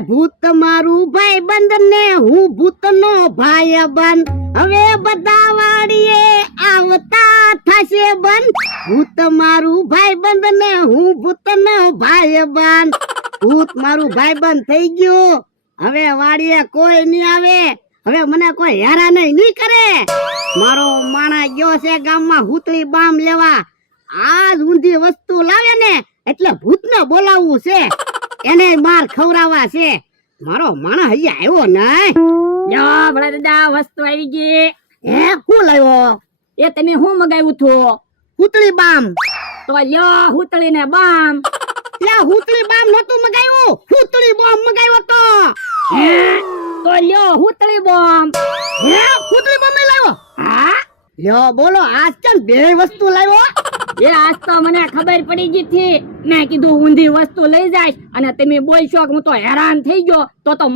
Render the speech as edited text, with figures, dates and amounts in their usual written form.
ભૂત મારું ભાઈ બંધ ને હું ભૂત નો ભાઈ બંધ. હવે બધા વાડીએ આવતા થશે બંધ. ભૂત મારું ભાઈ બંધ ને હું ભૂત નો ભાઈ બંધ. ભૂત મારું ભાઈ બંધ થઈ ગયું. હવે વાડીએ કોઈ નહીં આવે. હવે મને કોઈ હેરાન નહીં કરે. મારો માણા ગયો છે ગામમાં હુતળી બામ લેવા. આજ ઊંધી વસ્તુ લાવે ને એટલે ભૂતને બોલાવવું છે. એને માર ખવરાવા છે. મારો માણા હજી આવ્યો નહીં. જો ભલા દાદા વસ્તુ આવી ગઈ. હે શું લાવ્યો? એ તમે શું મગાવ્યું હતું? હુતળી બામ. તો લ્યો હુતળી ને બામ. લ્યા હુતળી બામ નતું મગાવ્યું, હુતળી બોમ્બ મગાવ્યો તો. હે તો લ્યો હુતળી બોમ્બ. હે હુતળી બોમ્બ લાવ્યો? હા લ્યો બોલો આજ કેમ બે વસ્તુ લાવ્યો? એ આજ તો મને ખબર પડી ગઈ થી. મેં કીધું ઊંધી વસ્તુ લઈ જાય અને તમે બોલશો કે હું તો હેરાન થઈ ગયો તો